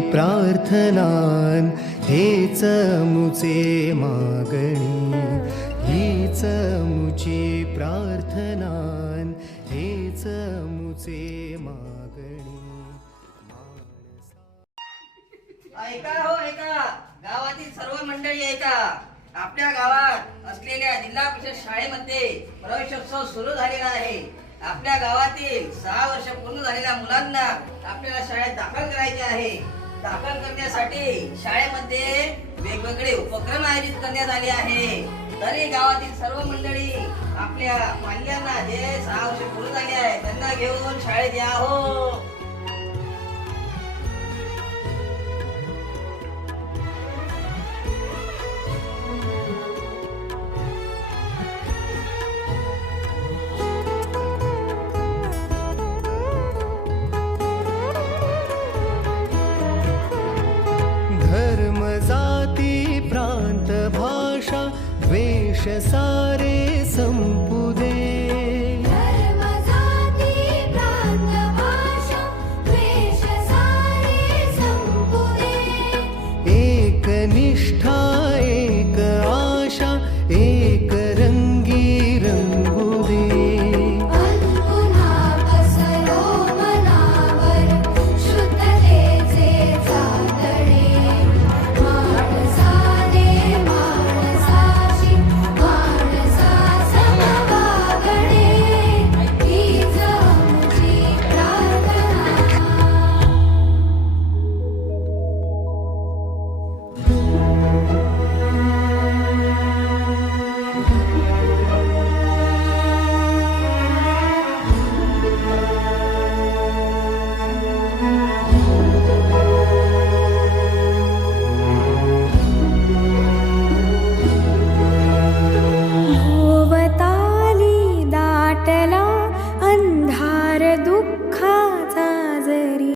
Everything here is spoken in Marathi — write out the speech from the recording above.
प्रार्थनान हेच मुचे मागणी, हीच मुची प्रार्थनान हेच मुचे मागणी. ऐका हो ऐका, गावातील सर्व मंडळी ऐका. आपल्या गावात असलेल्या जिल्हा परिषद शाळेमध्ये प्रवेशोत्सव सुरू झालेला आहे. आपल्या गावातील 6 वर्ष पूर्ण झालेल्या मुलांना आपल्याला शाळेत दाखल करायचे आहे. दाखल करण्यासाठी शाळेमध्ये वेगवेगळे उपक्रम आयोजित करण्यात आले आहे. तरी गावातील सर्व मंडळी आपल्या पाल्यांना जे 6 वर्ष पूर्ण झाले आहे त्यांना घेऊन शाळेत या हो. धर्म जाती प्रांत भाषा द्वेष सारे